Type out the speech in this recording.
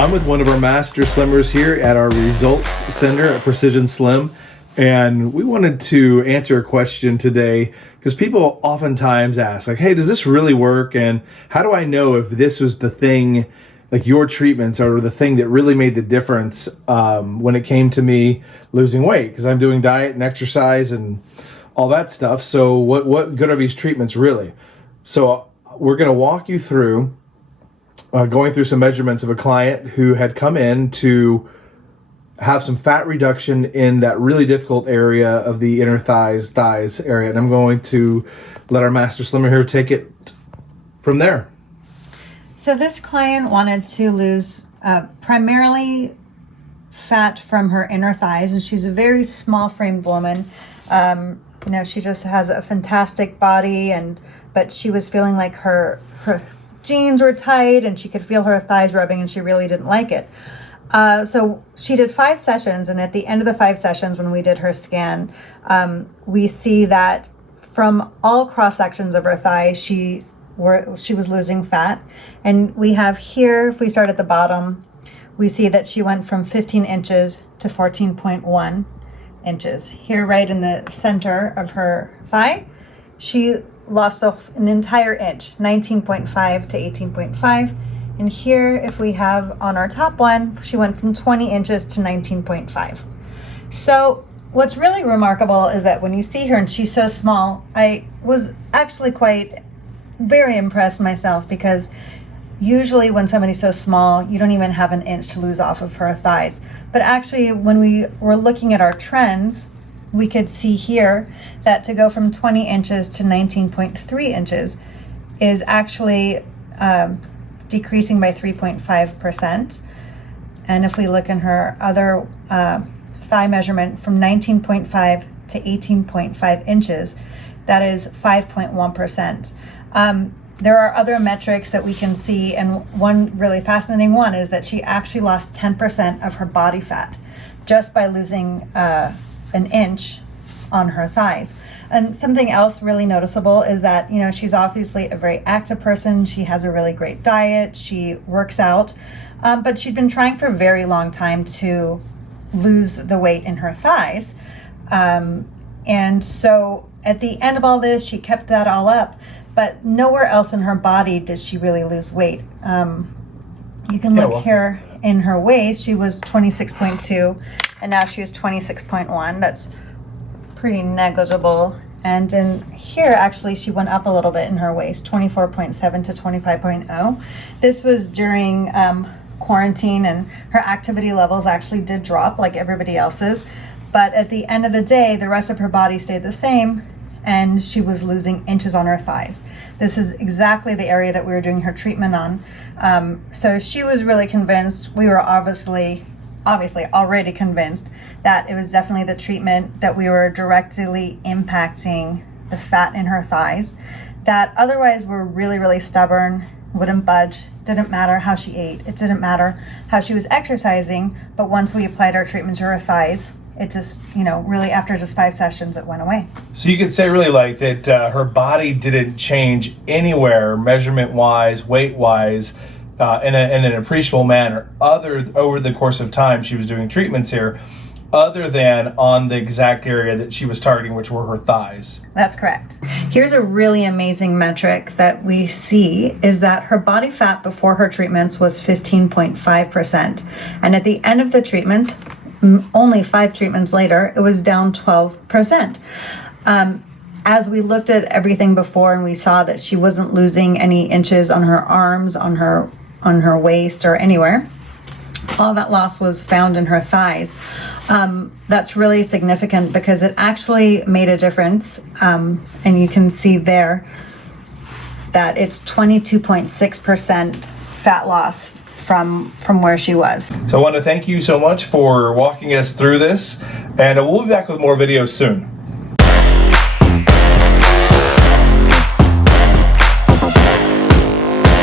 I'm with one of our master slimmers here at our results center at Precision Slim, and we wanted to answer a question today because people oftentimes ask, like, hey, does this really work? And how do I know if this was the thing, like your treatments are the thing that really made the difference when it came to me losing weight? Because I'm doing diet and exercise and all that stuff. So what good are these treatments really? So we're going to walk you through going through some measurements of a client who had come in to have some fat reduction in that really difficult area of the inner thighs area. And I'm going to let our master slimmer here take it from there. So this client wanted to lose primarily fat from her inner thighs, and she's a very small framed woman. She just has a fantastic body, but she was feeling like her jeans were tight and she could feel her thighs rubbing and she really didn't like it. So she did 5 sessions, and at the end of the 5 sessions when we did her scan, we see that from all cross sections of her thigh, she was losing fat. And we have here, if we start at the bottom, we see that she went from 15 inches to 14.1 inches. Here right in the center of her thigh, she lost an entire inch, 19.5 to 18.5. And here, if we have on our top one, she went from 20 inches to 19.5. So what's really remarkable is that when you see her and she's so small, I was actually very impressed myself, because usually when somebody's so small, you don't even have an inch to lose off of her thighs. But actually, when we were looking at our trends, we could see here that to go from 20 inches to 19.3 inches is actually decreasing by 3.5%. And if we look in her other thigh measurement from 19.5 to 18.5 inches, that is 5.1%. There are other metrics that we can see, and one really fascinating one is that she actually lost 10% of her body fat just by losing an inch on her thighs. And something else really noticeable is that, she's obviously a very active person. She has a really great diet. She works out, but she'd been trying for a very long time to lose the weight in her thighs. And so at the end of all this, she kept that all up, but nowhere else in her body did she really lose weight. You can look here in her waist, she was 26.2, and now she is 26.1. That's pretty negligible. And in here, actually, she went up a little bit in her waist, 24.7 to 25.0. This was during quarantine, and her activity levels actually did drop like everybody else's. But at the end of the day, the rest of her body stayed the same, and she was losing inches on her thighs. This is exactly the area that we were doing her treatment on. So she was really convinced. We were obviously already convinced that it was definitely the treatment, that we were directly impacting the fat in her thighs, that otherwise were really, really stubborn, wouldn't budge. Didn't matter how she ate. It didn't matter how she was exercising. But once we applied our treatment to her thighs, it just, really after just 5 sessions, it went away. So you could say really like that her body didn't change anywhere measurement-wise, weight-wise, in an appreciable manner over the course of time she was doing treatments here, other than on the exact area that she was targeting, which were her thighs. That's correct. Here's a really amazing metric that we see is that her body fat before her treatments was 15.5%. And at the end of the treatment, only 5 treatments later, it was down 12%. As we looked at everything before and we saw that she wasn't losing any inches on her arms, on her waist, or anywhere, all that loss was found in her thighs. That's really significant because it actually made a difference. And you can see there that it's 22.6% fat loss from where she was. So I want to thank you so much for walking us through this, and we'll be back with more videos soon.